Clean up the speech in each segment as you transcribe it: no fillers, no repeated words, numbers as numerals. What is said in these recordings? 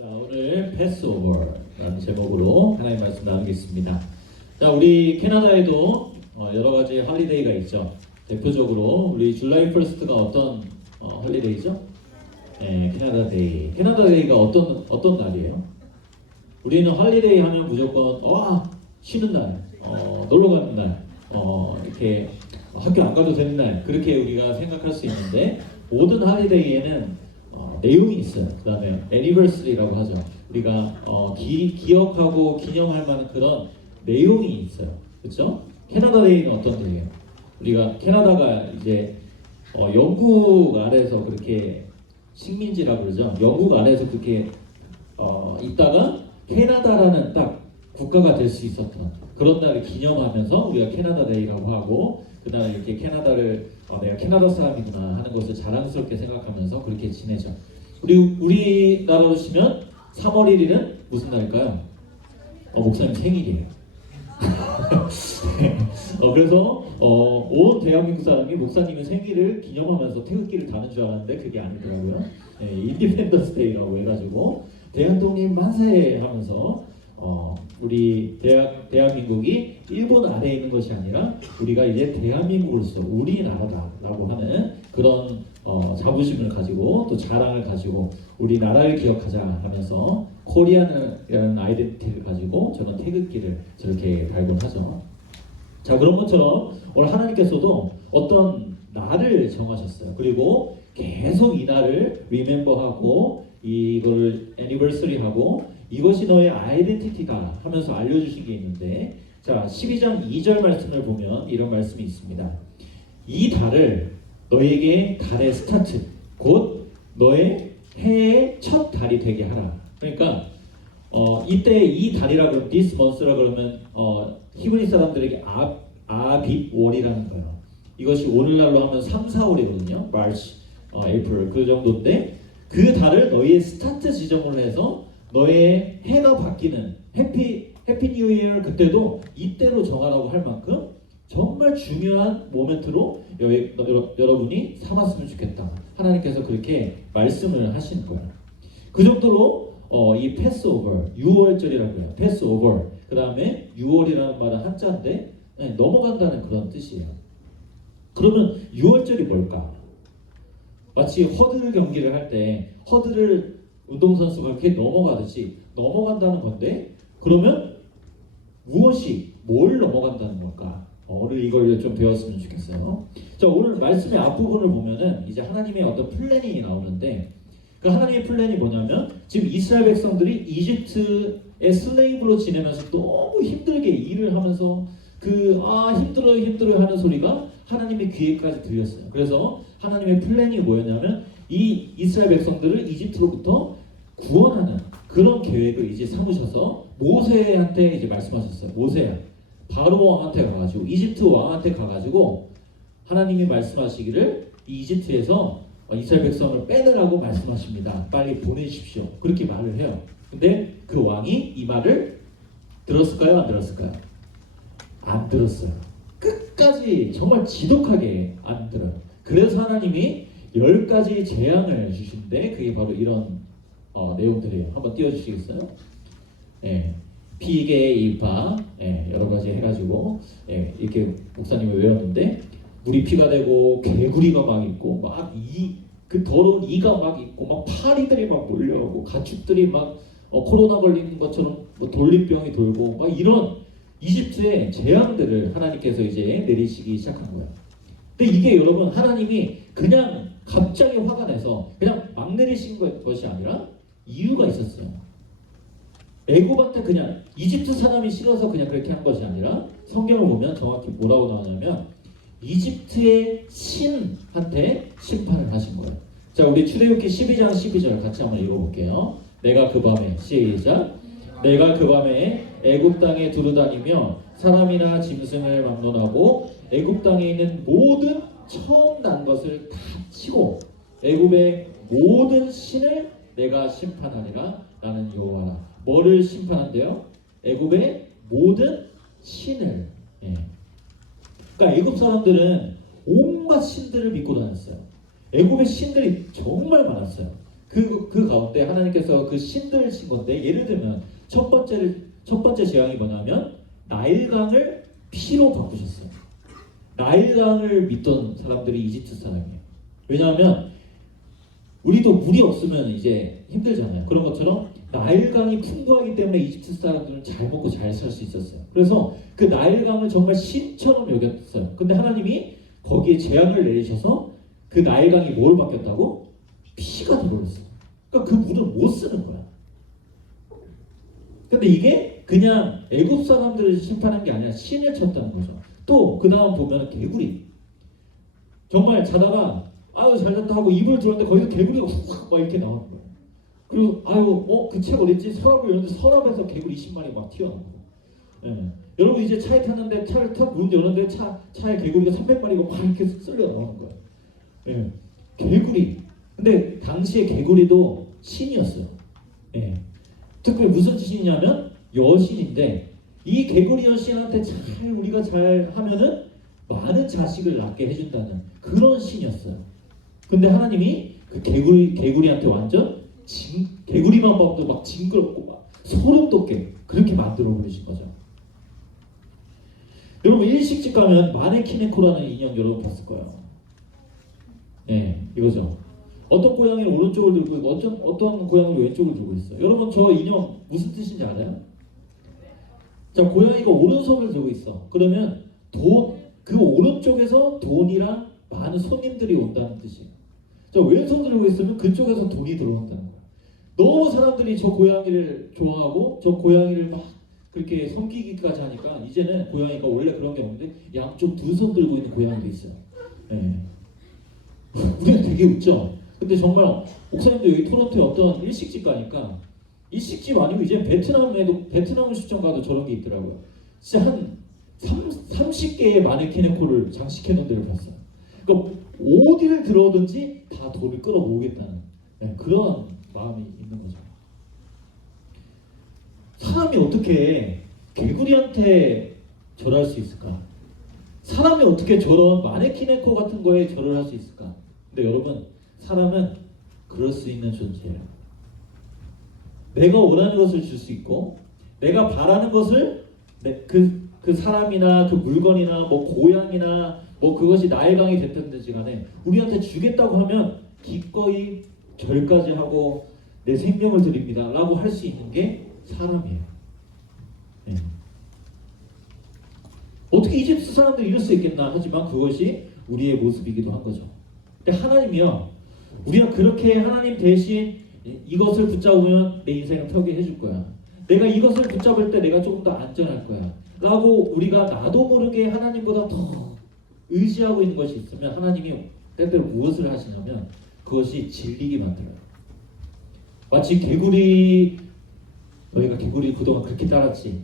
자, 오늘 패스오버라는 제목으로 하나님 말씀 나누겠습니다. 자, 우리 캐나다에도 여러 가지 할리데이가 있죠. 대표적으로 우리 줄라이 1스트가 어떤 할리데이죠? 네, 캐나다 데이. 캐나다 데이가 어떤 날이에요? 우리는 할리데이 하면 무조건 쉬는 날, 놀러 가는 날, 이렇게 학교 안 가도 되는 날, 그렇게 우리가 생각할 수 있는데, 모든 할리데이에는 내용이 있어요. 그 다음에 애니버서리라고 하죠. 우리가 기억하고 기념할 만한 그런 내용이 있어요. 그렇죠? 캐나다 데이는 어떤 데이예요? 우리가 캐나다가 이제 영국 아래에서 그렇게 식민지라고 그러죠. 영국 아래에서 그렇게 있다가 캐나다라는 딱 국가가 될 수 있었던 그런 날을 기념하면서 우리가 캐나다 데이라고 하고, 그날 이렇게 캐나다를 내가 캐나다 사람이구나 하는 것을 자랑스럽게 생각하면서 그렇게 지내죠. 우리나라로 치면 3월 1일은 무슨 날일까요? 목사님 생일이에요. 그래서 온 대한민국 사람이 목사님의 생일을 기념하면서 태극기를 다는 줄 알았는데 그게 아니더라고요. 인디펜던스 데이라고 해가지고 대한독립 만세 하면서 우리 대한민국이 일본 아래에 있는 것이 아니라 우리가 이제 대한민국으로서 우리나라다라고 하는 그런 자부심을 가지고 또 자랑을 가지고 우리나라를 기억하자 하면서 코리안이라는 아이덴티티를 가지고 저는 태극기를 저렇게 달곤 하죠. 자, 그런 것처럼 오늘 하나님께서도 어떤 날을 정하셨어요. 그리고 계속 이 날을 리멤버하고 이거를 애니버서리하고 이것이 너의 아이덴티티다 하면서 알려주신 게 있는데, 자 12장 2절 말씀을 보면 이런 말씀이 있습니다. 이 달을 너에게 달의 스타트, 곧 너의 해의 첫 달이 되게 하라. 그러니까 이때 이 달이라 그러면 this month라 그러면 히브리 사람들에게 아빕월이라는 거예요. 이것이 오늘날로 하면 3, 4월이거든요. March, April 그 정도인데 그 달을 너희의 스타트 지점으로 해서 너의 해가 바뀌는 해피 뉴 이어 그때도 이때로 정하라고 할 만큼 정말 중요한 모멘트로 여러분이 삼았으면 좋겠다. 하나님께서 그렇게 말씀을 하시는 거예요. 그 정도로 이 패스오버, 6월절이라고 해요. 패스오버. 그 다음에 6월이라는 말은 한자인데 넘어간다는 그런 뜻이에요. 그러면 6월절이 뭘까? 마치 허들 경기를 할 때 허들을 운동선수가 이렇게 넘어가듯이 넘어간다는 건데, 그러면 뭘 넘어간다는 걸까? 오늘 이걸 좀 배웠으면 좋겠어요. 자, 오늘 말씀의 앞부분을 보면은 이제 하나님의 어떤 플랜이 나오는데, 그 하나님의 플랜이 뭐냐면 지금 이스라엘 백성들이 이집트의 슬레이브로 지내면서 너무 힘들게 일을 하면서 힘들어요 하는 소리가 하나님의 귀에까지 들렸어요. 그래서 하나님의 플랜이 뭐였냐면 이 이스라엘 백성들을 이집트로부터 구원하는 그런 계획을 이제 삼으셔서 모세한테 이제 말씀하셨어요. 모세야, 바로 왕한테 가가지고 이집트 왕한테 가가지고 하나님이 말씀하시기를 이집트에서 이스라엘 백성을 빼내라고 말씀하십니다. 빨리 보내십시오. 그렇게 말을 해요. 근데 그 왕이 이 말을 들었을까요? 안 들었을까요? 안 들었어요. 끝까지 정말 지독하게 안 들어요. 그래서 하나님이 10가지 재앙을 주신데 그게 바로 이런 내용들이에요. 한번 띄워주시겠어요? 피개, 이파, 여러 가지 해가지고 이렇게 목사님이 외웠는데 물이 피가 되고 개구리가 막 있고 그 더러운 이가 막 있고 막 파리들이 막 몰려오고 가축들이 막 코로나 걸리는 것처럼 돌림병이 돌고 막 이런 이집트의 재앙들을 하나님께서 이제 내리시기 시작한 거예요. 근데 이게 여러분 하나님이 그냥 갑자기 화가 내서 그냥 막 내리신 것이 아니라 이유가 있었어요. 애굽한테 그냥 이집트 사람이 싫어서 그냥 그렇게 한 것이 아니라 성경을 보면 정확히 뭐라고 나오냐면 이집트의 신한테 심판을 하신 거예요. 자, 우리 출애굽기 12장 12절 같이 한번 읽어볼게요. 내가 그 밤에 시작. 내가 그 밤에 애굽 땅에 두루다니며 사람이나 짐승을 막론하고 애굽 땅에 있는 모든 처음 난 것을 다 치고 애굽의 모든 신을 내가 심판하리라. 나는 여호와라. 뭐를 심판한대요? 애굽의 모든 신을. 그러니까 애굽 사람들은 온갖 신들을 믿고 다녔어요. 애굽의 신들이 정말 많았어요. 그 가운데 하나님께서 그 신들을 친 건데, 예를 들면 첫 번째 재앙이 뭐냐면 나일강을 피로 바꾸셨어요. 나일강을 믿던 사람들이 이집트 사람이에요. 왜냐하면 우리도 물이 없으면 이제 힘들잖아요. 그런 것처럼 나일강이 풍부하기 때문에 이집트 사람들은 잘 먹고 잘 살 수 있었어요. 그래서 그 나일강을 정말 신처럼 여겼어요. 근데 하나님이 거기에 재앙을 내리셔서 그 나일강이 뭘 바뀌었다고? 피가 되어버렸어요. 그러니까 그 물을 못 쓰는 거야. 근데 이게 그냥 애굽 사람들을 심판한 게 아니라 신을 쳤다는 거죠. 또 그 다음 보면 개구리. 정말 자다가 아유 잘 잤다 하고 입을 들었는데 거기서 개구리가 훅 막 이렇게 나오는 거예요. 그리고 아유 그 책 어딨지? 서랍을 열는데 서랍에서 개구리 20마리 막 튀어나오고. 예. 여러분 이제 차에 탔는데 차를 탁 문 열었는데 차에 개구리가 300마리가 막 이렇게 쓸려 나오는 거예요. 예. 개구리. 근데 당시에 개구리도 신이었어요. 예. 특별히 무슨 신이냐면 여신인데, 이 개구리 여신한테 잘 우리가 잘 하면은 많은 자식을 낳게 해준다는 그런 신이었어요. 근데 하나님이 그 개구리한테 완전 개구리만 봐도 막 징그럽고 막 소름 돋게 그렇게 만들어 버리신 거죠. 여러분 일식집 가면 마네키네코라는 인형 여러분 봤을 거예요. 네, 이거죠. 어떤 고양이는 오른쪽을 들고 있고 어떤 고양이는 왼쪽을 들고 있어요. 여러분 저 인형 무슨 뜻인지 알아요? 자, 고양이가 오른손을 들고 있어. 그러면 그 오른쪽에서 돈이랑 많은 손님들이 온다는 뜻이에요. 자, 왼손 들고 있으면 그쪽에서 돈이 들어온다는 거예요. 너무 사람들이 저 고양이를 좋아하고 저 고양이를 막 그렇게 섬기기까지 하니까 이제는 고양이가 원래 그런 게 없는데 양쪽 두 손 들고 있는 고양이도 있어요. 네. 우리는 되게 웃죠. 근데 정말 목사님도 여기 토론토에 어떤 일식집 가니까, 일식집 아니고 이제 베트남 음식점 가도 저런 게 있더라고요. 진짜 한 30개의 마네키네코를 장식해 놓은 데를 봤어요. 그러니까 어디를 들어오든지 다 돈을 끌어모으겠다는, 네, 그런 마음이 있는 거죠. 사람이 어떻게 개구리한테 절할 수 있을까? 사람이 어떻게 저런 마네키네코 같은 거에 절을 할 수 있을까? 근데 여러분, 사람은 그럴 수 있는 존재예요. 내가 원하는 것을 줄 수 있고, 내가 바라는 것을 그 사람이나 그 물건이나 뭐 고향이나 뭐 그것이 나일강이 됐든지 간에 우리한테 주겠다고 하면 기꺼이 절까지 하고 내 생명을 드립니다 라고 할 수 있는 게 사람이에요. 네. 어떻게 이집트 사람들이 이럴 수 있겠나 하지만 그것이 우리의 모습이기도 한 거죠. 근데 하나님이요, 우리가 그렇게 하나님 대신 이것을 붙잡으면 내 인생을 펴게 해줄 거야, 내가 이것을 붙잡을 때 내가 조금 더 안전할 거야 라고 우리가 나도 모르게 하나님보다 더 의지하고 있는 것이 있으면 하나님이 때때로 무엇을 하시냐면 그것이 질리게 만들어요. 마치 개구리, 너희가 개구리 그동안 그렇게 따랐지,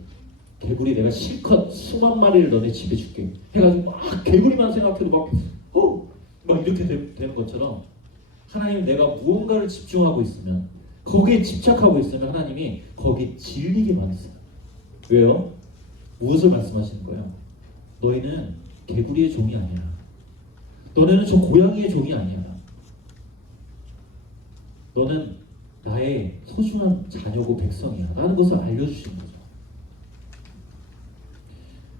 개구리 내가 실컷 수만 마리를 너네 집에 줄게 해가지고 막 개구리만 생각해도 막 이렇게 되는 것처럼, 하나님 내가 무언가를 집중하고 있으면, 거기에 집착하고 있으면 하나님이 거기에 질리게 만드세요. 왜요? 무엇을 말씀하시는 거예요? 너희는 개구리의 종이 아니야. 너네는 저 고양이의 종이 아니야. 너는 나의 소중한 자녀고 백성이야 라는 것을 알려주시는 거죠.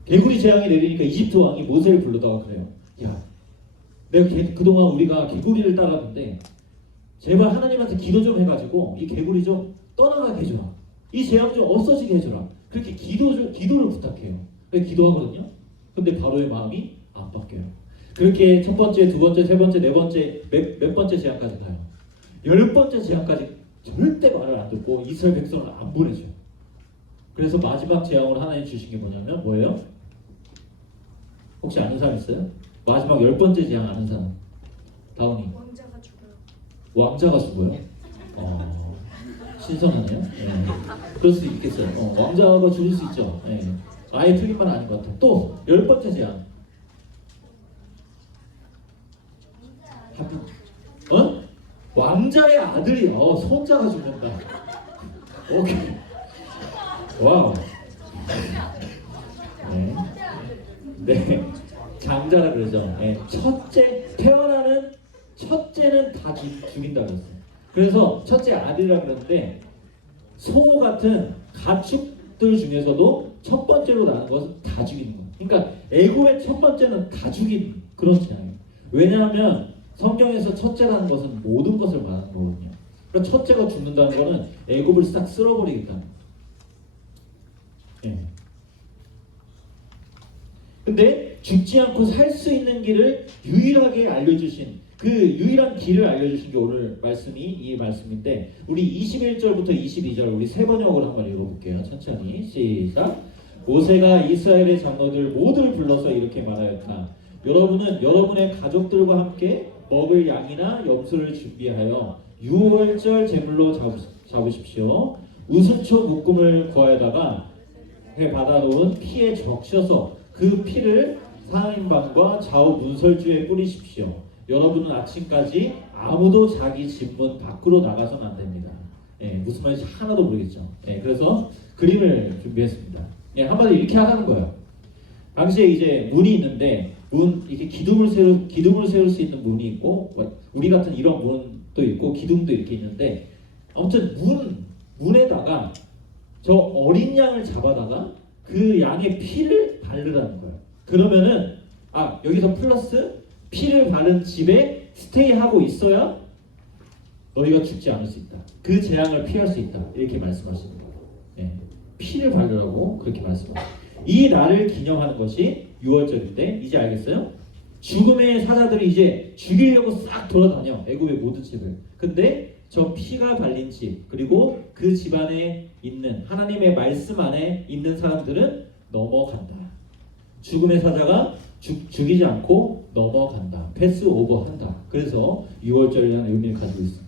개구리 재앙이 내리니까 이집트 왕이 모세를 불러다가 그래요. 야, 내가 그동안 우리가 개구리를 따랐는데 제발 하나님한테 기도 좀 해가지고 이 개구리 좀 떠나가게 해줘라. 이 재앙 좀 없어지게 해줘라. 그렇게 기도를 부탁해요. 그래서 기도하거든요. 근데 바로의 마음이 안 바뀌어요. 그렇게 첫 번째, 두 번째, 세 번째, 네 번째, 몇 번째 재앙까지 가요. 10번째 재앙까지 절대 말을 안 듣고 이스라엘 백성을 안 보내줘요. 그래서 마지막 재앙으로 하나님 주신 게 뭐예요? 혹시 아는 사람 있어요? 마지막 10번째 재앙 아는 사람? 다운이. 왕자가 죽어요. 왕자가 죽어요? 신선하네요. 네. 그럴 수 있겠어요. 왕자가 죽을 수 있죠. 네. 아예 틀린 말 아닌 것 같아요. 또 10번째 재앙. 왕자의 아들이 손자가 죽는다. 오케이. 와우. 네. 네. 장자라 그러죠. 네. 태어나는 첫째는 다 죽인다 그랬어요. 그래서 첫째 아들이라 그러는데 소 같은 가축들 중에서도 첫 번째로 나는 것은 다 죽이는 거예요. 그러니까 애굽의 첫 번째는 다 죽이는 그런 재앙이에요. 왜냐하면 성경에서 첫째라는 것은 모든 것을 말하는 거거든요. 그러니까 첫째가 죽는다는 것은 애굽을 싹 쓸어버리겠다는 거예요. 예. 근데 죽지 않고 살 수 있는 길을 유일하게 알려주신 그 유일한 길을 알려주신 게 오늘 말씀이 이 말씀인데 우리 21절부터 22절 우리 세 번역으로 한번 읽어볼게요. 천천히 시작. 모세가 이스라엘의 장로들 모두를 불러서 이렇게 말하였다. 여러분은 여러분의 가족들과 함께 먹을 양이나 염소를 준비하여 유월절 제물로 잡으십시오. 우수초 묶음을 구하여다가 받아놓은 피에 적셔서 그 피를 상인방과 좌우 문설주에 뿌리십시오. 여러분은 아침까지 아무도 자기 집 문 밖으로 나가서는 안 됩니다. 무슨 말인지 하나도 모르겠죠. 그래서 그림을 준비했습니다. 한마디 이렇게 하는 거예요. 당시에 이제 문이 있는데 문 이렇게 기둥을 세울 수 있는 문이 있고 우리 같은 이런 문도 있고 기둥도 이렇게 있는데 아무튼 문에다가 저 어린 양을 잡아다가 그 양의 피를 바르라는 거예요. 그러면은 여기서 플러스 피를 바른 집에 스테이하고 있어야 너희가 죽지 않을 수 있다. 그 재앙을 피할 수 있다. 이렇게 말씀하시는 거예요. 피를 바르라고 그렇게 말씀하세요. 이 날을 기념하는 것이 유월절인데 이제 알겠어요? 죽음의 사자들이 이제 죽이려고 싹 돌아다녀 애굽의 모든 집을. 근데 저 피가 발린 집 그리고 그 집안에 있는 하나님의 말씀 안에 있는 사람들은 넘어간다. 죽음의 사자가 죽이지 않고 넘어간다. 패스 오버한다. 그래서 유월절이라는 의미를 가지고 있습니다.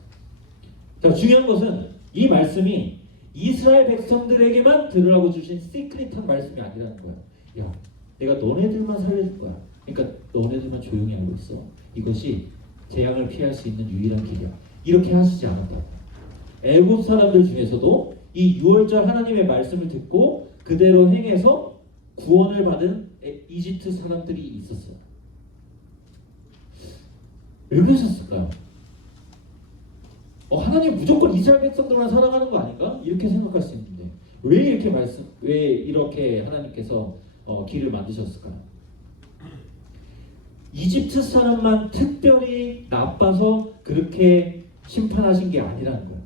자, 중요한 것은 이 말씀이 이스라엘 백성들에게만 들으라고 주신 시크릿한 말씀이 아니라는 거야. 야, 내가 너네들만 살려줄 거야. 그러니까 너네들만 조용히 알고 있어. 이것이 재앙을 피할 수 있는 유일한 길이야. 이렇게 하시지 않았다고. 애굽 사람들 중에서도 이 유월절 하나님의 말씀을 듣고 그대로 행해서 구원을 받은 이집트 사람들이 있었어요. 왜 그러셨을까요? 하나님 무조건 이스라엘 백성들만 사랑하는 거 아닌가? 이렇게 생각할 수 있는데 왜 이렇게 하나님께서 길을 만드셨을까요? 이집트 사람만 특별히 나빠서 그렇게 심판하신 게 아니라는 거예요.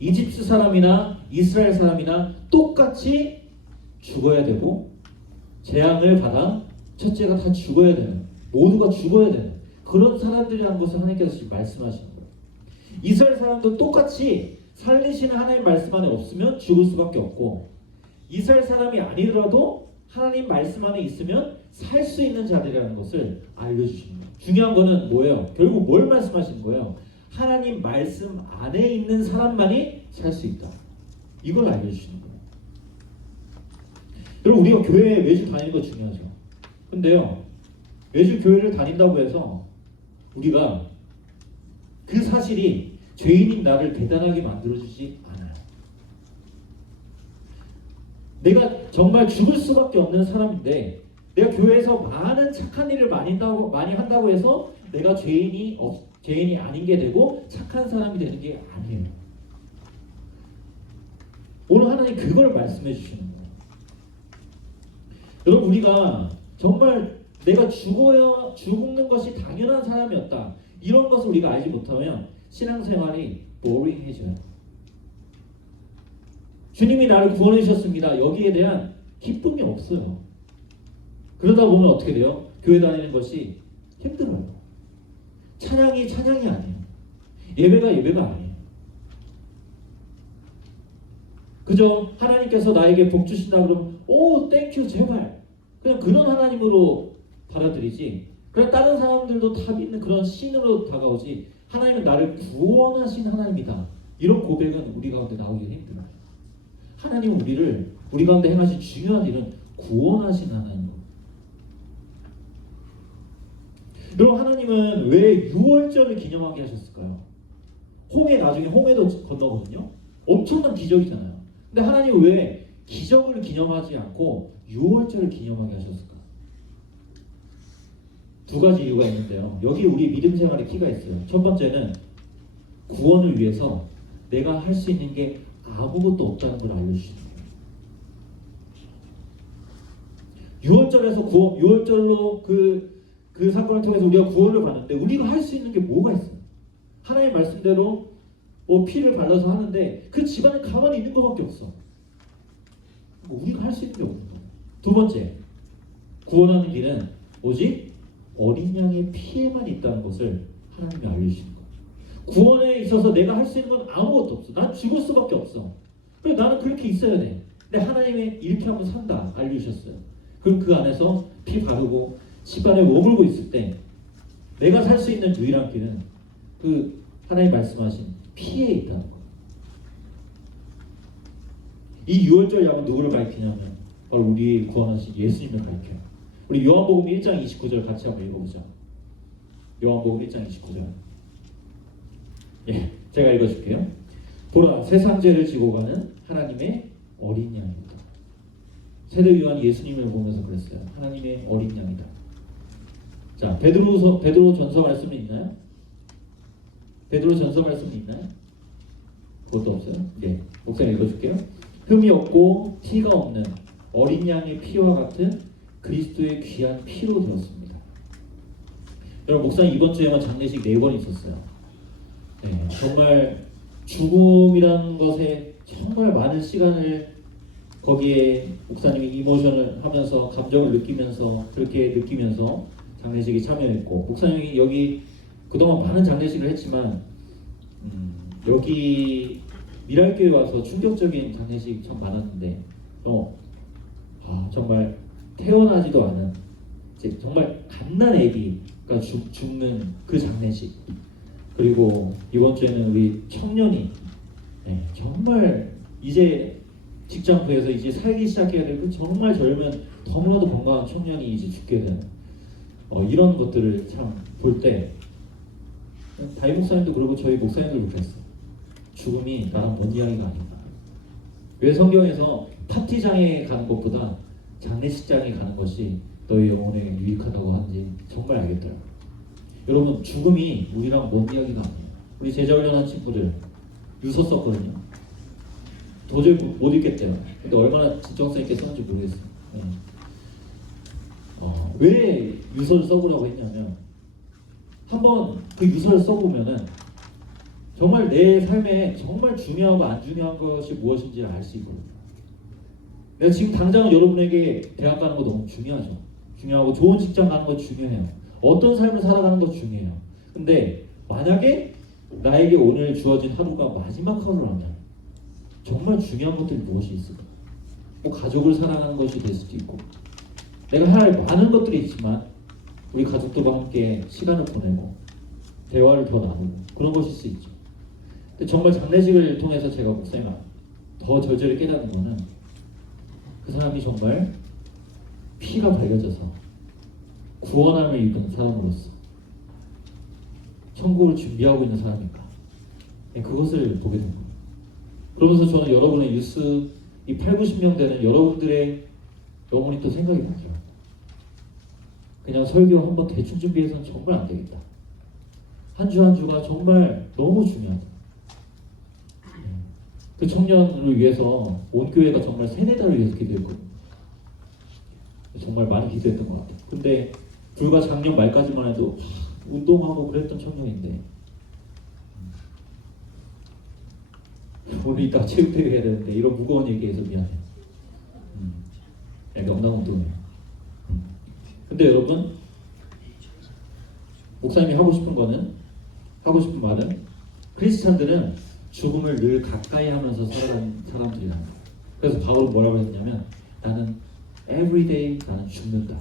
이집트 사람이나 이스라엘 사람이나 똑같이 죽어야 되고 재앙을 받아 첫째가 다 죽어야 되는, 모두가 죽어야 되는 그런 사람들이라는 것을 하나님께서 지금 말씀하시는 거예요. 이스라엘 사람도 똑같이 살리시는 하나님 말씀 안에 없으면 죽을 수밖에 없고 이스라엘 사람이 아니더라도 하나님 말씀 안에 있으면 살 수 있는 자들이라는 것을 알려주시는 거예요. 중요한 거는 뭐예요? 결국 뭘 말씀하시는 거예요? 하나님 말씀 안에 있는 사람만이 살 수 있다. 이걸 알려주시는 거예요. 여러분 우리가 교회에 매주 다니는 거 중요하죠. 근데요 매주 교회를 다닌다고 해서 우리가 그 사실이 죄인인 나를 대단하게 만들어주지 않아요. 내가 정말 죽을 수밖에 없는 사람인데 내가 교회에서 많은 착한 일을 많이 한다고 해서 내가 죄인이 아닌 게 되고 착한 사람이 되는 게 아니에요. 오늘 하나님 그걸 말씀해 주시는 거예요. 여러분 우리가 정말 내가 죽는 것이 당연한 사람이었다. 이런 것을 우리가 알지 못하면 신앙생활이 보링해져요. 주님이 나를 구원해 주셨습니다. 여기에 대한 기쁨이 없어요. 그러다 보면 어떻게 돼요? 교회 다니는 것이 힘들어요. 찬양이 아니에요. 예배가 아니에요. 그저 하나님께서 나에게 복 주신다 그러면 오 땡큐 제발 그냥 그런 하나님으로 받아들이지. 그냥 다른 사람들도 다 믿는 그런 신으로 다가오지. 하나님은 나를 구원하신 하나님이다. 이런 고백은 우리 가운데 나오기가 힘들어요. 하나님은 우리 가운데 행하신 중요한 일은 구원하신 하나님입니다. 여러분 하나님은 왜 유월절을 기념하게 하셨을까요? 나중에 홍해도 건너거든요. 엄청난 기적이잖아요. 근데 하나님은 왜 기적을 기념하지 않고 유월절을 기념하게 하셨을까? 두 가지 이유가 있는데요. 여기 우리 믿음 생활의 키가 있어요. 첫 번째는 구원을 위해서 내가 할 수 있는 게 아무것도 없다는 걸 알려주시는 거예요. 6월절에서 구원, 6월절로 그 사건을 통해서 우리가 구원을 받는데 우리가 할 수 있는 게 뭐가 있어요? 하나님 말씀대로 피를 발라서 하는데 그 집안에 가만히 있는 것밖에 없어. 우리가 할 수 있는 게 없는 거예요. 두 번째, 구원하는 길은 오직 어린 양의 피에만 있다는 것을 하나님이 알려주시는 거예요. 구원에 있어서 내가 할 수 있는 건 아무것도 없어. 난 죽을 수밖에 없어. 그래 나는 그렇게 있어야 돼. 근데 하나님이 이렇게 하면 산다 알려주셨어요. 그럼 그 안에서 피 바르고 집안에 머물고 있을 때 내가 살 수 있는 유일한 길은 그 하나님 말씀하신 피에 있다는 거예요. 이 6월절 약은 누구를 가리키냐면 바로 우리 구원하신 예수님을 가리켜요. 우리 요한복음 1장 29절 같이 한번 읽어보자. 요한복음 1장 29절. 예, 제가 읽어줄게요. 보라, 세상 죄를 지고 가는 하나님의 어린 양이다. 세례 요한이 예수님을 보면서 그랬어요. 하나님의 어린 양이다. 자, 베드로 전서 말씀이 있나요? 베드로 전서 말씀이 있나요? 그것도 없어요? 네, 목사님 읽어줄게요. 흠이 없고 티가 없는 어린 양의 피와 같은 그리스도의 귀한 피로 되었습니다. 여러분, 목사님 이번 주에만 장례식 4번 있었어요. 네, 정말 죽음이라는 것에 정말 많은 시간을 거기에 목사님이 이모션을 하면서 감정을 느끼면서 그렇게 느끼면서 장례식에 참여했고, 목사님이 여기 그동안 많은 장례식을 했지만 여기 미랄교회 와서 충격적인 장례식 참 많았는데 정말 태어나지도 않은 정말 갓난 아기가 죽는 그 장례식, 그리고 이번 주에는 우리 청년이 정말 이제 직장부에서 이제 살기 시작해야 될 그 정말 젊은 너무나도 건강한 청년이 이제 죽게 되는 이런 것들을 참 볼 때 다이 목사님도 그러고 저희 목사님도 그렇게 했어요. 죽음이 나랑 먼 이야기가 아닌가. 왜 성경에서 파티장에 가는 것보다 장례식장에 가는 것이 너희 영혼에 유익하다고 하는지 정말 알겠더라고요. 여러분, 죽음이 우리랑 먼 이야기가 아니에요. 우리 제자훈련한 친구들 유서 썼거든요. 도저히 못 읽겠대요. 근데 얼마나 진정성 있게 썼는지 모르겠어요. 네. 왜 유서를 써보라고 했냐면, 한번 그 유서를 써보면은 정말 내 삶에 정말 중요하고 안 중요한 것이 무엇인지를 알 수 있거든요. 내가 지금 당장은 여러분에게 대학 가는 거 너무 중요하죠. 중요하고 좋은 직장 가는 거 중요해요. 어떤 삶을 살아가는 거 중요해요. 근데 만약에 나에게 오늘 주어진 하루가 마지막 하루라면 정말 중요한 것들이 무엇이 있을까? 뭐 가족을 사랑하는 것이 될 수도 있고, 내가 할 많은 것들이 있지만 우리 가족들과 함께 시간을 보내고 대화를 더 나누고 그런 것일 수 있죠. 근데 정말 장례식을 통해서 제가 목사님 더 절절히 깨닫는 거는 그 사람이 정말 피가 발려져서 구원함을 입은 사람으로서 천국을 준비하고 있는 사람인가, 그것을 보게 됩니다. 그러면서 저는 여러분의 뉴스 이 80-90명 되는 여러분들의 영혼이 또 생각이 나죠. 그냥 설교 한번 대충 준비해서는 정말 안 되겠다. 한 주 한 주가 정말 너무 중요하다. 그 청년을 위해서 온 교회가 정말 3-4달을 위해서 기도했거든요. 정말 많이 기도했던 것 같아요. 근데 불과 작년 말까지만 해도 운동하고 그랬던 청년인데 오늘 이따 체육대회 해야 되는데 이런 무거운 얘기해서 미안해요. 약간 엉망운동이에요. 근데 여러분, 목사님이 하고 싶은 말은 크리스찬들은 죽음을 늘 가까이 하면서 살아가는 사람들이라는 거예요. 그래서 바울은 뭐라고 했냐면, 나는 everyday 나는 죽는다.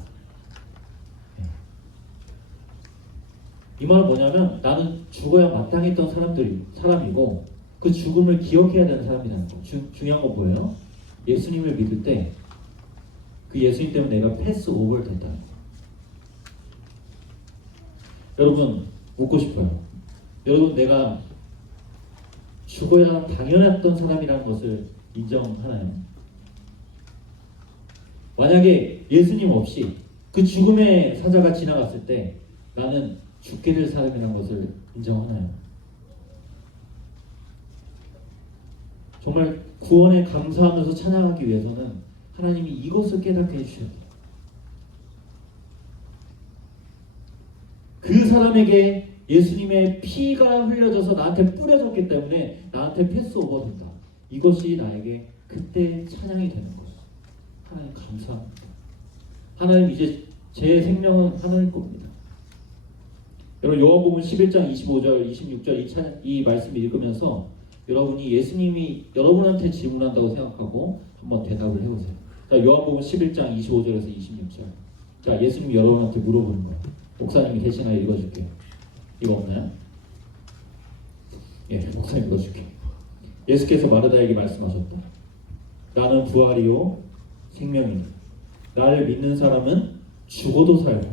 이 말은 뭐냐면 나는 죽어야 마땅했던 사람이고 그 죽음을 기억해야 되는 사람이라는 거. 중요한 건 뭐예요? 예수님을 믿을 때 그 예수님 때문에 내가 패스 오버를 됐다는 거. 여러분, 묻고 싶어요. 여러분, 내가 죽어야 당연했던 사람이라는 것을 인정하나요? 만약에 예수님 없이 그 죽음의 사자가 지나갔을 때 나는 죽게 될 사람이라는 것을 인정하나요? 정말 구원에 감사하면서 찬양하기 위해서는 하나님이 이것을 깨닫게 해주셔야 돼요. 그 사람에게 예수님의 피가 흘려져서 나한테 뿌려졌기 때문에 나한테 패스오버 된다. 이것이 나에게 그때 찬양이 되는 거죠. 하나님 감사합니다. 하나님 이제 제 생명은 하나님 겁니다. 여러분 요한복음 11장 25절 26절 이 말씀을 읽으면서 여러분이 예수님이 여러분한테 질문한다고 생각하고 한번 대답을 해보세요. 자, 요한복음 11장 25절에서 26절. 자, 예수님이 여러분한테 물어보는 거예요. 목사님이 대신하여 읽어줄게요. 이거 없나요? 예, 목사님 읽어줄게요. 예수께서 마르다에게 말씀하셨다. 나는 부활이요 생명이니 나를 믿는 사람은 죽어도 살고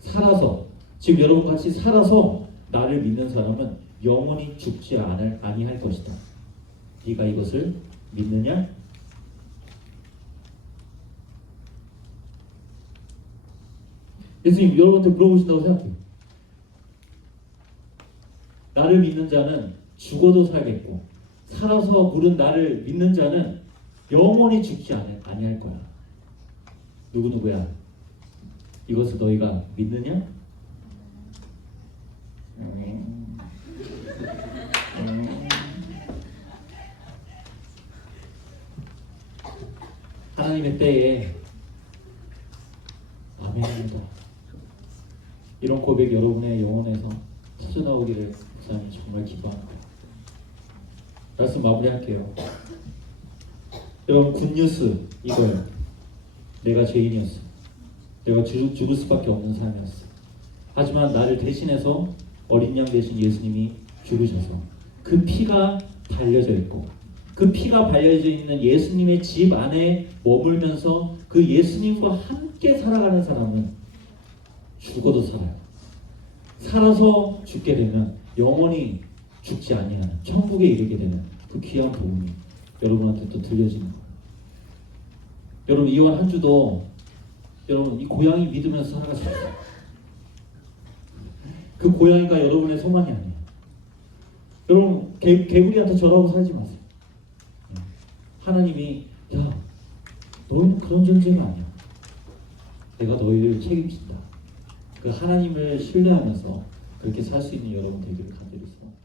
살아서 지금 여러분 같이 살아서 나를 믿는 사람은 영원히 죽지 아니할 것이다. 네가 이것을 믿느냐? 예수님 여러분한테 물어보신다고 생각해요. 나를 믿는 자는 죽어도 살겠고 살아서 부른 나를 믿는 자는 영원히 죽지 아니할 거야. 누구야? 이것을 너희가 믿느냐? 하나님의 때에 아멘입니다. 이런 고백 여러분의 영혼에서 터져나오기를 목사님 정말 기도합니다. 말씀 마무리할게요. 여러분 굿뉴스 이거예요. 내가 죄인이었어. 내가 죽을 수밖에 없는 삶이었어. 하지만 나를 대신해서 어린 양 대신 예수님이 죽으셔서 그 피가 발려져 있고 그 피가 발려져 있는 예수님의 집 안에 머물면서 그 예수님과 함께 살아가는 사람은 죽어도 살아요. 살아서 죽게 되면 영원히 죽지 아니하는 천국에 이르게 되는 그 귀한 복음이 여러분한테 또 들려지는 거예요. 여러분 이번 한 주도 여러분 이 고양이 믿으면서 살아가셨어요. 그 고양이가 여러분의 소망이 아니에요. 여러분 개구리한테 절하고 살지 마세요. 하나님이 야 너희는 그런 존재가 아니야. 내가 너희를 책임진다. 그 하나님을 신뢰하면서 그렇게 살 수 있는 여러분 되기를 간절히 소원합니다.